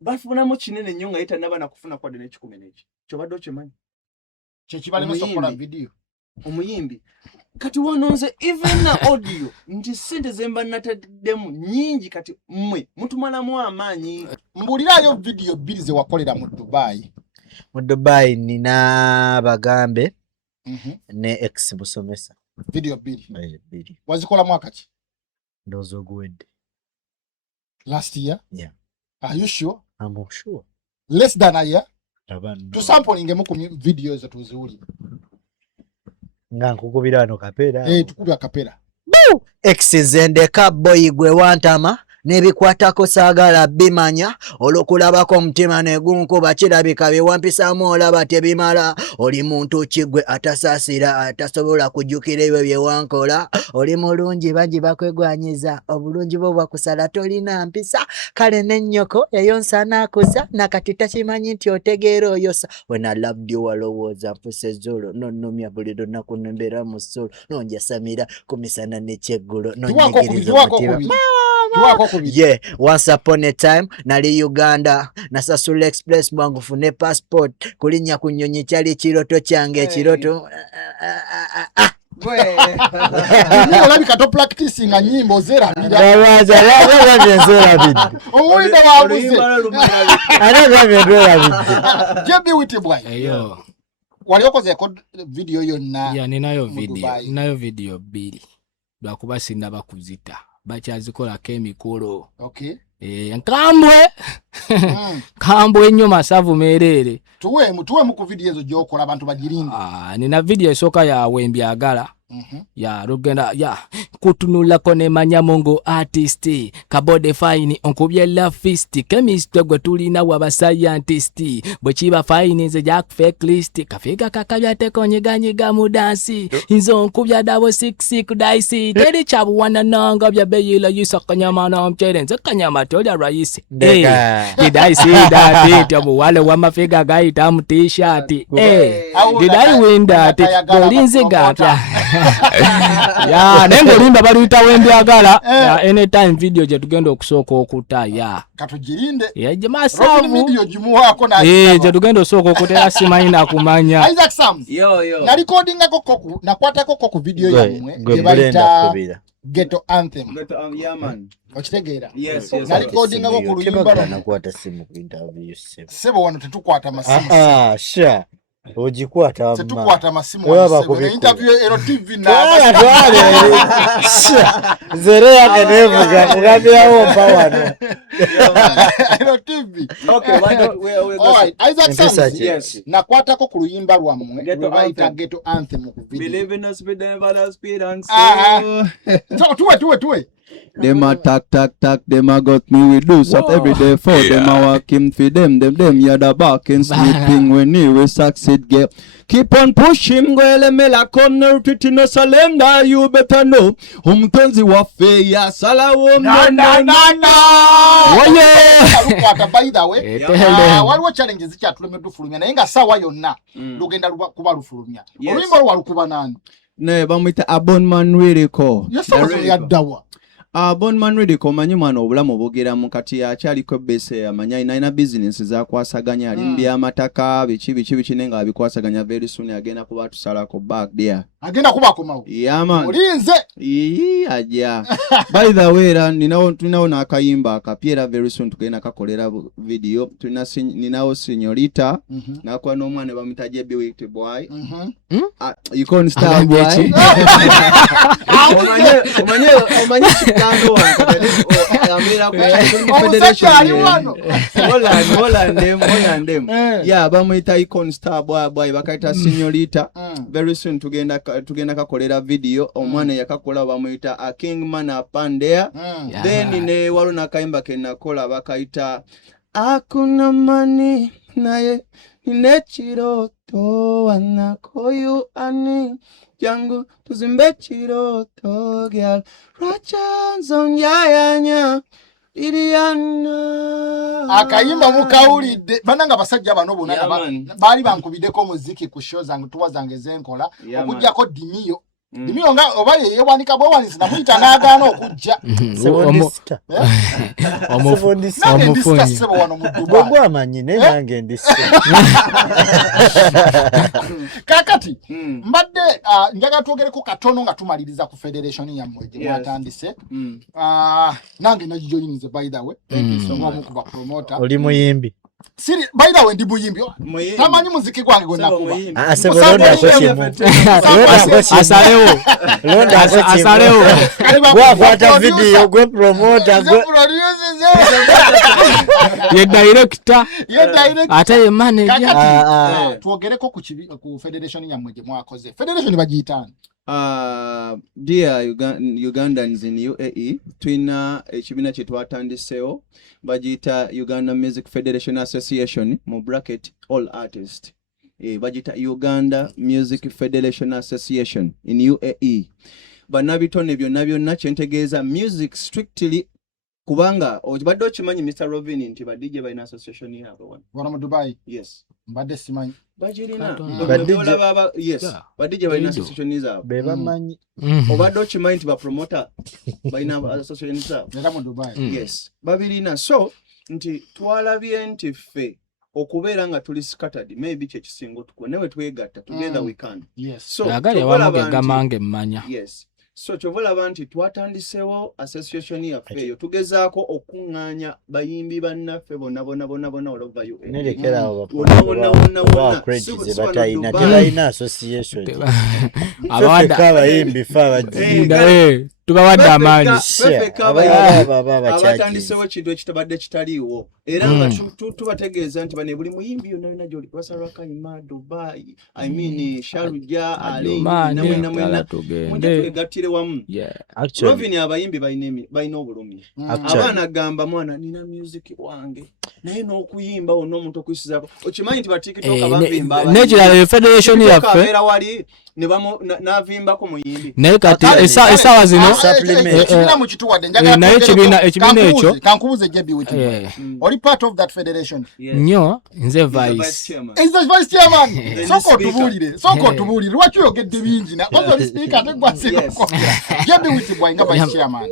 bafunamu kinene nnyo nga yetanaba nakufuna kwadde n'ekikumi n'eki kyobadde okimanyi kyekibalemesa okukola video omuyimbi kati wononze even na audio nti sente zemba nataddemu nyingi kati mmwe mutumalamu amaanyi mbulirayo video bbiri ze wakolera mu Dubai. Mu Dubai nina bagambe ne ex busomesa video bbiri wazikola mwaka ki ndozo guwedde last year? Yeah. Are you sure? I'm sure. less than a year tusampling mu video ezo tuziwuli nga nkukubira no kapera tukubya kapera exizendeka boy gwe wantama nebikwatako saagala bimanya olukulabako omutima negunkuba kirabika byewampisaamu olaba tebimala oli muntu kigwe atasaasira atasobola kujjukira ebyo byewankola oli mulungi bangi bakwegwanyiza obulungi bwo bwakusala tolina mpisa kale nennyoko yayonsa nakusa nakati takimanyi nti otegeera oyosa when I loved you walowooza mpuse ezzulu nonnumya buli lunaku nembeera mu ssulu nonjasamira ku misana n'ekyeggulo nonyigiriza omutima yeah, once upon a time nali Uganda nasasula express bwangu fune passport kulinya ku nnyonyi kyali kiroto kyange kiroto olabika to practicing nyimbo zera JB Witty boy waliokoze video yonna ya ninayo video bili lwakuba sinna bakuzita bakyazikola emikolo nkambwe ennyo masavu meerere tuwe mu video ezo gyokola abantu bagirinde nina video esooka yawe mbyagala ya rugenda ya kutunulako nemanya mongo artist kabode fine onkubye la fist chemist gwe tulina waba scientist bwe kiba fine nze jack fake list kafiga kakabya tekonyeganyiga mu dansi inzo nkubya dabo 66 dice teri chabu wana nanga bya beyila yisakanyama na mchere nze kanyama tolya raisi did I see that it wale wa mafiga gaita mu t-shirt did I win that golinze gata ya nengo limba baluyita wembyagala anytime video je tugenda okusooka okuta ya katugirinde ya jamaa savu video jimuwako na je tugenda osooka okutera simaina kumanya Isaac Sam na recording koku nakwata koku video yamwe gebalita Ghetto Anthem yeah man okitegeera yes na recording koku luyimba nakwata simu ku interview sebo wano tetukwata masimu sure ojikwata tetukwata masimu wano interview ero TV na zere yake nevuga ngabyawo mpawano ero TV okay alright Isaac Sam yes nakwata ko ku luyimba lwamwe lwebayita Ghetto Anthem ku video believe in us with them other speed and so tuwe them a tack, them a got me with do stuff every day for them a walking for them ya the back and sleeping when you will succeed get keep on pushing gwele mela corner titino salenda you better know umtonzi wa feya sala na waye by the way waliwo challenges kyatuleme dufulumya naye nga sawa yonna lugenda kuba lufulumya oluyimba lwalukuba nani ne bamwita Abonman Lyrical yaddawa Bonman Lyrical manyi mwana obulamu bugera mu kati akyaliko bese amanya ina business zakwasaganya alimbi amataka bichi nenga abikwasaganya very soon agenda kuba tusalako back there agenda kuba komawo yeah man olinze aja by the way ninawo nakayimba akapiera very soon tugenda kakolera video ninawo Señorita nakwa n'omwana bamita JB Witty boy you can't start boy omanye Kando yeah bamwita Icon Star boy bakaita Señorita very soon tugenda kakolera video omwana yakakola bamwita a king man apandea then ne waluna kaimba kenakola bakaita akuna mani naye nechiroto wanakoyu ani yangu tuzimbe chiroto gyal rachanzo nyayanya Iriana akayimba mukawulidde bananga basajja bano bonna bali bankubideko muziki ku show zangu tuwa zange zenkola okujjako Dimiyo Dimiyo nga oba yewanika bwewanisi namuyita n'agaana okujja omufunyi gwagwamanyi naye nange ndise kakati mbadde njaga twogereko katono nga tumaliriza ku federation yammwe gye mwatandise nange nagijoyinize by the way so mwamu kuba promoter oli muyimbi Siri by the way ndi buyimbi. Tamanyi muziki gwange gonna kuba. Asebolonda kwesimu. Asaleo. Wakwata video gwe promoter gwe. Ye director. Ate ye manager. Tuogereko ku federation yamwe gye mwakoze. Federation bagiyitana. Dear Ugandans in UAE, twina ekibina kye twatandiseewo bagiyita Uganda Music Federation Association mu bracket all artists. Bagiyita Uganda Music Federation Association in UAE. Banabitone byonna kyentegeeza music strictly kubanga obadde okimanyi Mr. Robin nti ba DJ balina association yabo wana mu Dubai. Yes. Mbadde simanyi. Bajirina. Yes. Ba DJ balina association zabo. Bebamanyi. Obadde okimanyi nti ba promoter balina association zabo. Era mu Dubai. Yes. Babilina so nti twalabye nti ffe okubeera nga tuli scattered maybe kye kisingo tukwo newe twegatta together we can. Yes. So yagale wamuge gamange mmanya. Yes. So chovolaba nti twatandisewo association yaffe yo tugezaako okuŋŋaanya bayimbi bannaffe bonna all over you. Nerekera abo wonna credits batayina tebayina association. Abawanda abayimbi fa tubawadde amaanyi. Abatandisewo ekintu ekitabadde kitaliiwo era nga tubategeeza nti bane buli muyimbi yonna gy'oli Wasaraka Ima Dubai I mean Sharuja Ali namwena twegattire wamu. Rovini abayimbi balina obulumi. Abaana gamba mwana nina music wange naye n'okuyimba wonna omuntu okuyisizaako okimanyi nti ba TikTok abavimba nekirala federation yaffe wali n'avimbako muyimbi naye kati esawa zino ekibina mu kituwadde njagala naye ekibiina ekyo kankubuze JB Witi. Oli part of that federation? Nnyo nze vice. Is the vice chairman? Soko otubulire lwaki oyogedde bingi na oli speaker ate gwasirako. JB Witi bw'alinga vice chairman.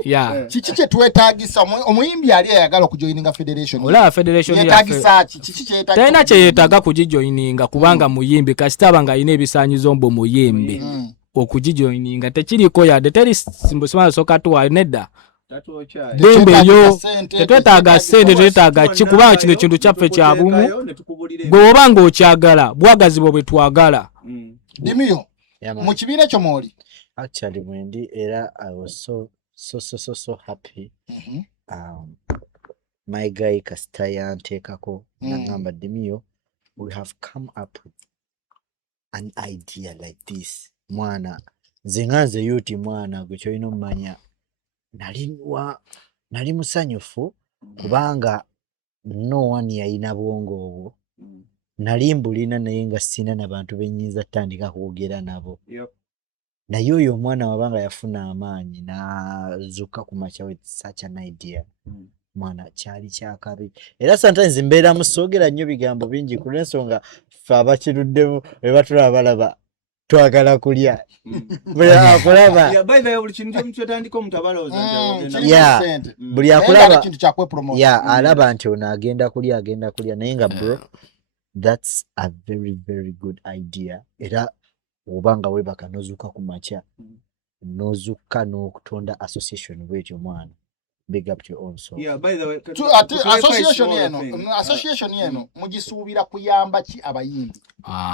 Kiki kye twetaagisa omuyimbi ali ayagala okujoininga federation? Olaba federation yetaagisa kiki kyetaagisa? Talina kye yeetaaga kugijoininga kubanga muyimbi kasitaba nga alina ebisaanyizo mbu muyimbi. Okugijoininga tekiriko yadde teri simbusimala soka tuwa nedda. Dembe yo tetwetaaga ssente tetwetaaga ki kubanga kino ekintu kyaffe kya bumu bwe oba ng'okyagala bwagazi bwe twagala. Dimiyo mu kibiina kyo mwoli? Actually mwendi era I was so happy. My guy Kastaya nteekako nangamba Dimiyo we have come up with an idea like this. Mwana zinganze yuti mwana gwekyolina omumanya nali musanyufu kubanga no one yalina bwongo obwo nali mbulina naye nga sina n'abantu benyinza tandika kwogera nabo. Naye oyo omwana wabanga yafuna amaanyi nazuka ku makya with such an idea. Mwana kyali kyakabi era sometimes mbeera musoogera nnyo bigambo bingi ku lw'ensonga ffe abakiruddemu bwe batulaba balaba twagala kulya akulaba buli akulaba alaba nti ono agenda kulya naye nga bro that's a very good idea era obanga webaka nozuuka ku makya nozuuka n'okutonda association bwetyo mwana. Big up to your own soul. Yeah, by the way, association yeno mugisuubira kuyamba ki abayimbi?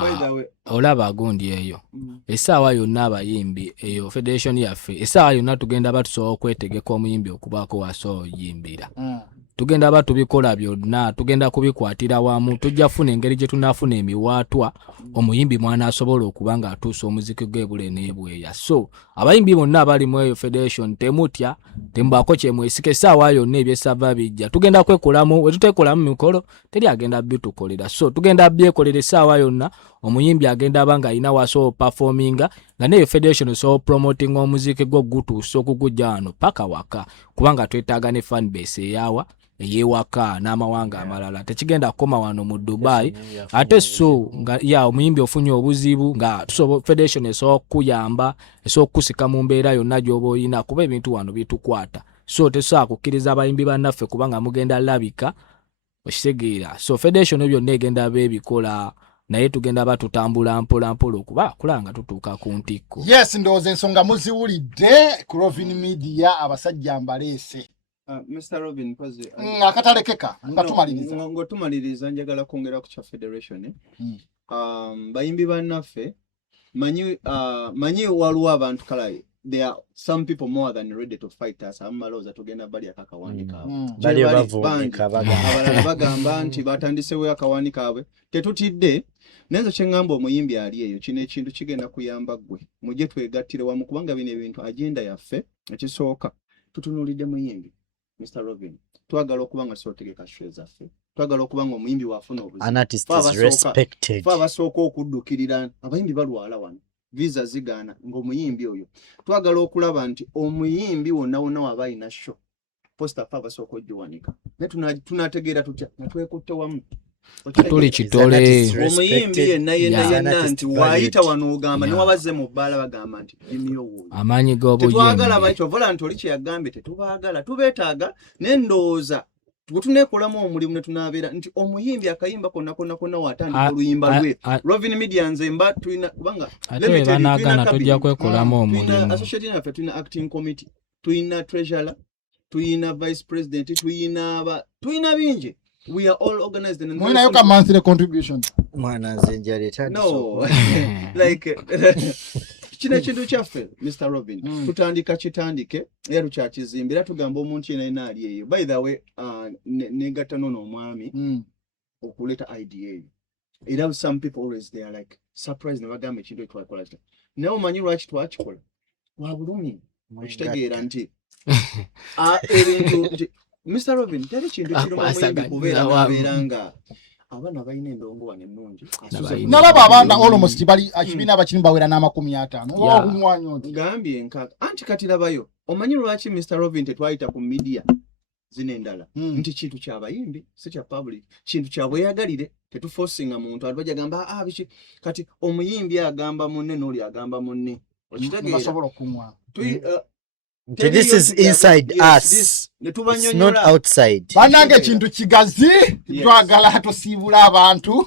By the way, olaba agundi eyo essaawa yonna abayimbi eyo federation yaffe essaawa yonna tugenda batusobola okwetegeka omuyimbi okubaako wasobola oyimbira. Tugenda batubikola byonna tugenda kubikwatira wamu tujja funa engeri gye tunaafuna emiwaatwa omuyimbi mwana asobola okuba nga atuusa omuziki gw'ebule n'ebweya. So abayimbi bonna abali mu eyo federation temutya tembaako kyemwesika essaawa yonna ebyesava bijja tugenda kwekolamu we tutekolamu mikolo teri agenda bitukolera. So tugenda byekolera essaawa yonna omuyimbi agenda abanga alina wasobola performinga nga neyo federation osobola promoting omuziki gwo gutuusa okugujja wano paka waka kubanga twetaaga ne fan base eyawa eyewaka n'amawanga amalala tekigenda kukoma wano mu Dubai ate so nga ya omuyimbi ofunye obuzibu nga tusobola federation esobola kuyamba esobola kusika mu mbeera yonna gy'oba oyina kuba ebintu wano bitukwata. So tesobola kukkiriza abayimbi bannaffe kubanga mugenda labika okitegeera. So federation byonna egenda beebikola naye tugenda batutambula mpola okuba kulanga tutuuka ku ntikko. Yes, ndowooza ensonga muziwulidde ku Rovin Media abasajja mbaleese Mr. Robin Pazzi akatalekeka nga tumaliriza njagala kwongera ku kya federation bayimbi bannaffe manyi waliwo abantu kala there are some people more than ready to fight us amaloza tugenda bali akakawani kaabwe bali bavunika abalala bagamba nti batandisewo akawani kaabwe tetutidde nenzo kyengamba omuyimbi ali eyo kino ekintu kigenda kuyamba gwe mujje twegattire wamu kubanga bino ebintu agenda yaffe ekisooka tutunulidde muyimbi Mr. Robin twagala okubanga sotegeka show zaffe twagala okubanga omuyimbi wafuna obuzibu an artist is respected abasooka okuddukirira abayimbi balwala wano visa zigana ng'omuyimbi oyo twagala okulaba nti omuyimbi wonna wonna waba alina show posta fa abasooka ogiwanika ne tunategeera tutya natwekutte wamu tuli kitole omuyimbi yenna nti waayita wano ogamba ne wabazze mu bbaala bagamba nti emyowo amaanyi g'obuyimbi tetwagala bakyo volunteer kyeyagambye tetubaagala tubeetaaga n'endowooza tuneekolamu omulimu ne tunaabeera nti omuyimbi akayimba konna watandika oluyimba lwe Rovin Media nze mba tulina kubanga ate banaagana tujja kwekolamu omulimu association yaffe tulina acting committee tulina treasurer tulina vice president tulina bingi. We are all organized in When I come monthly contribution. Mwana zenjali tani. No. Like kino kintu kyaffe Mr. Robin tutandika kitandike era tukyakizimbira tugamba omuntu yena ali eyo by the way negatta nono omwami okuleta idea era some people always they are like surprised ne bagamba ekintu ekitwakola kino naye omanyi lwaki twakikola wabulumi okitegeera nti ebintu Mr. Robin teri kintu kiruma mwimbi kubeera nabeeranga abana balina endongo wane nnungi nalaba abaana almost bali akibina abakiri bawera n'50 okumwanyo gambye nkaka anti kati labayo omanyi lwaki Mr. Robin tetwayita ku media zine endala nti kintu ky'abayimbi si kya public kintu kya bweyagalire tetuforcinga muntu albaja gamba biki kati omuyimbi agamba munne n'oli agamba munne okitegeera basobola okumwa this is inside us. It's not outside. Banange kintu kigazi twagala tusibula abantu.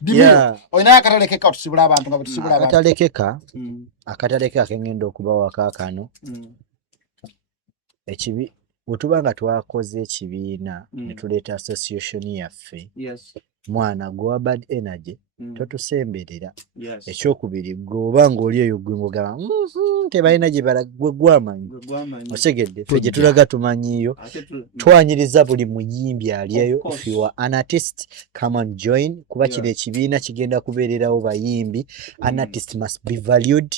Dimu oyina akatalekeka tusibula abantu nga tusibula abantu. Akatalekeka kengendo okubawa kakano. Ekibi butubanga twakoze ekibiina ne tuleeta association yaffe. Mwana gwa bad energy totusemberera ekyokubiri gobanga oli eyo gwe ngogaba tebalina gye balagwe gwamanyi osegedde ffe gye tulaga tumanyiyo twanyiriza buli muyimbi ali eyo if you are an artist come and join kuba kino ekibiina kigenda kubeererawo bayimbi an artist must be valued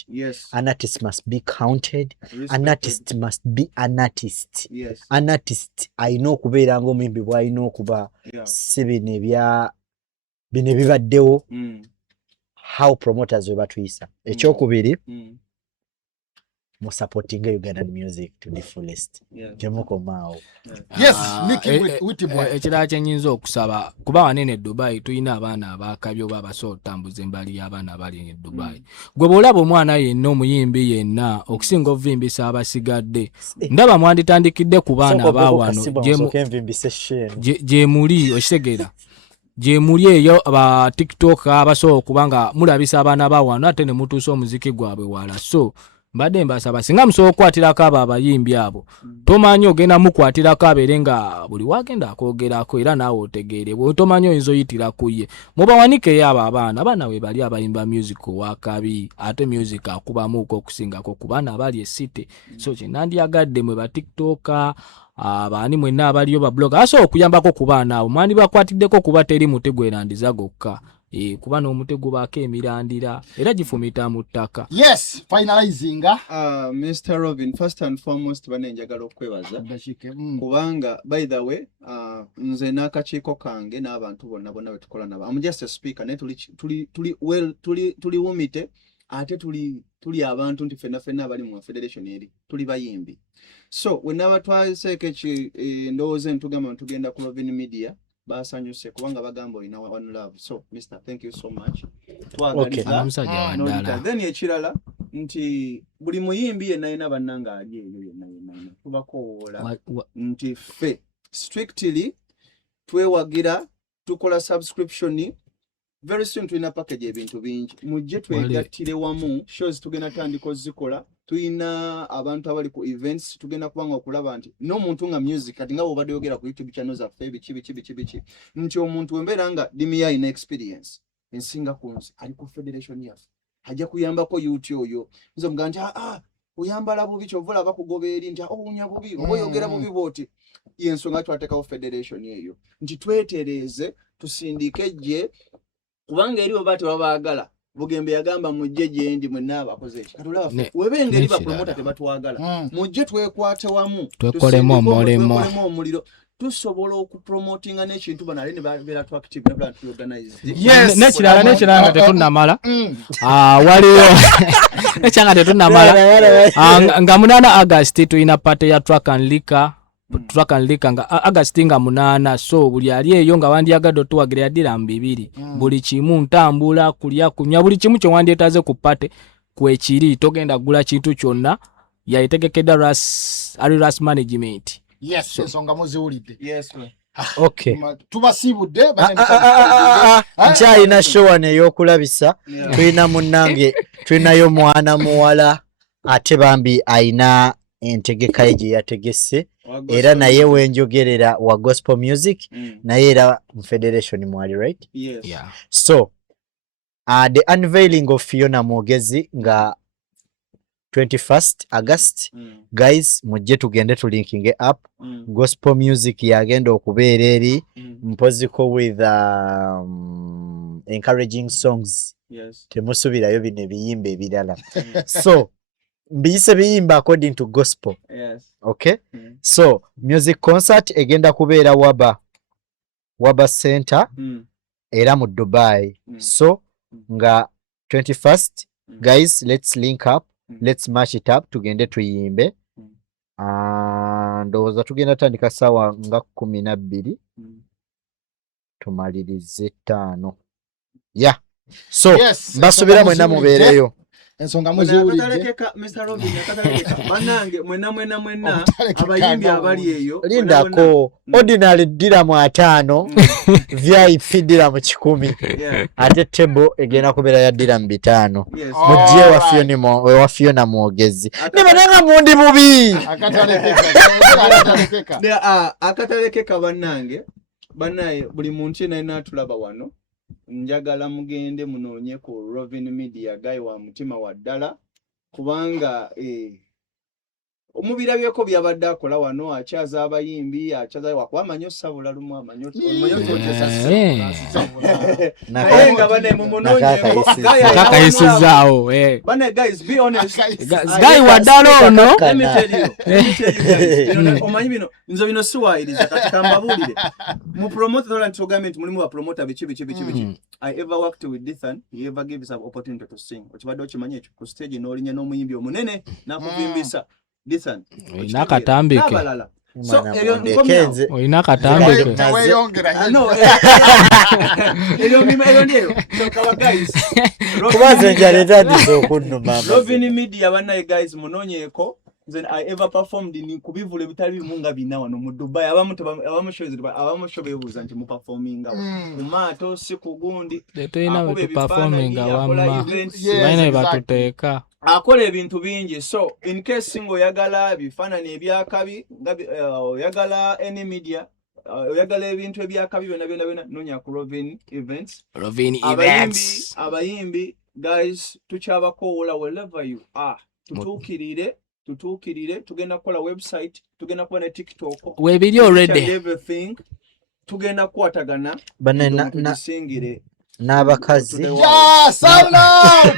an artist must be counted an artist must be an artist an artist alina okubeera ng'omuyimbi bw'alina okuba si bino ebya bine bibaddewo how promoters we batuyisa ekyokubiri mu supporting Ugandan music to the fullest temukomaawo ekirala kyenyinza okusaba kuba wanene Dubai tulina abaana abakabyo oba abasobola otambuza embali y'abaana abali e Dubai gwe bw'olaba omwana yenna omuyimbi yenna okusinga obuvimbisa abasigadde ndaba mwanditandikidde ku baana abaawano gye muli okitegeera gye muli eyo aba TikTok abasobola kubanga mulabisa abaana baawano ate ne mutuusa omuziki gwabwe wala so mbadde mbasaba singa musobola okukwatirako abo abayimbi abo tomanyi ogenda mukwatirako abeere nga buli wagenda akwogerako era naawe otegeere bwe tomanyi oyinza oyitira ku ye mubawanikeyo abo abaana we bali abayimba music owakabi ate music akubamuuko okusingako ku baana abali esite so kyenandyagadde mwe ba TikTok abaani mwenna abaliyo ba blog aso okuyambako ku baana abo mwandi bakwatiddeko kuba teri mutego erandiza gokka kuba n'omutego baako emirandira era gifumita mu ttaka. Yes, finalizing Mr. Robin, first and foremost banenjagala okwebaza kubanga by the way nze n'akakiiko kange n'abantu bonna bwe tukola nabo I'm just a speaker ne tuli wumite ate tuli abantu nti fenna abali mu federation eri tuli bayimbi so wenaba twaseeke ndowooza ntugamba tugenda ku Rovin Media basanyuse kubanga bagamba ina one love so Mr. thank you so much then ekirala nti buli muyimbi yenna bannanga ali eyo yenna tubakoola nti ffe strictly twewagira tukola subscription very soon tulina package ebintu bingi mujje twegattire wamu shows tugenda tandika ozikola tuina abantu abali ku events tugenda kubanga okulaba nti n'omuntu nga music kati nga bw'obadde yogera ku YouTube channel zaffe biki nti omuntu wembeera nga dimi yalina experience ensinga kunzi ali ku federation yaffe ajja kuyambako youth oyo nze muga nti oyambala bubi kyovula bakugoba eri nti owunya bubi oba oyogera bubi bwoti yensonga twateekawo federation eyo nti twetereeze tusindike gye kubanga eri oba tebabaagala Bugembe yagamba mujje gye ndi mwenna abakoze ki katula webengeri ba promoter tebatwagala mujje twekwate wamu twekolemo omuliro tusobola okupromotinga n'ekintu banale ne babeera tu active na to organize nekirala tetunnamala waliyo nekyanga tetunnamala nga 8 August tuyina party ya Track and Liquor nga August nga 8 so buli ali eyo nga wandiyagadde otuwagira yadira 2 buli kimu ntambula kulya kunywa buli kimu kyo wandyetaze ku party kwekiri togenda gula kintu kyonna yayitegekedde ras management. Yes, ensonga muziwulidde. Yes. Okay. Tubasibudde nkyalina showa neyokulabisa tulina munnange tulinayo mwana muwala ate bambi ayina entegeka ye gye yategese era naye wenjogerera wa gospel music naye era federation mwali right? Yes. Yeah. So the unveiling of Fiona Mwogezi nga 21st August guys mujje tugende tulinking up gospel music yagenda okubeera eri mpoziko with encouraging songs. Yes. Temusubirayo bino ebiyimba ebirala so mbiyise biyimba according to gospel. Yes. Okay. So music concert egenda kubeera Waba Center era mu Dubai. So nga 21st guys let's link up. Let's match it up tugende tuyimbe ndowooza tugenda tandika sawa nga 12 tumalirize 5 yeah so yes, basubira mwena mubeereyo ensonga muziwulidde Mr. Robin akatalekeka banange mwena abayimbi abali eyo lindako ordinary diramu 5 VIP diramu 10 ate table egenda kubeera ya diramu 5 mujje wa Fiona Mwogezi nibananga mundi bubi akatalekeka banange buli muntu yenna tulaba wano njagala mugende munoonye ku Rovin Media guy wa mutima wa ddala kubanga omubirabyeko byabadde akola wano akyaza abayimbi akyaza wakwamanyo sabula lumu amanyo naye nga bane mumunonye kakayisizaawo bane guys be honest guy wa ddala ono omanyi bino nzo bino siwaayiriza kati kambabulire mu promote talent government mulimu wa promoter bichi I ever worked with Dithan he ever gave us an opportunity to sing okibadde okimanyi ekyo ku stage n'olinya n'omuyimbi omunene nakuvimbisa Dithan oyina akatambike so oyina akatambike eryo ndeyo so kawa guys kubaze njaleta dizo kunnuma Rovin Media banaye guys munonyeeko then I ever performed in kubivule bitali bimunga bina wano mu Dubai abamu show bebuza nti mu performinga kumato sikugundi tetena we performinga wamma baina batuteeka akola ebintu bingi so in case singo yagala bifanani ebyakabi yagala any media yagala ebintu ebyakabi byonna nonya ku Rovin events abayimbi guys tukyabakoola wherever you are tutuukirire tugenda kukola website tugenda kuba ne TikTok webiri already everything tugenda kukwatagana n'abakazi yeah sound out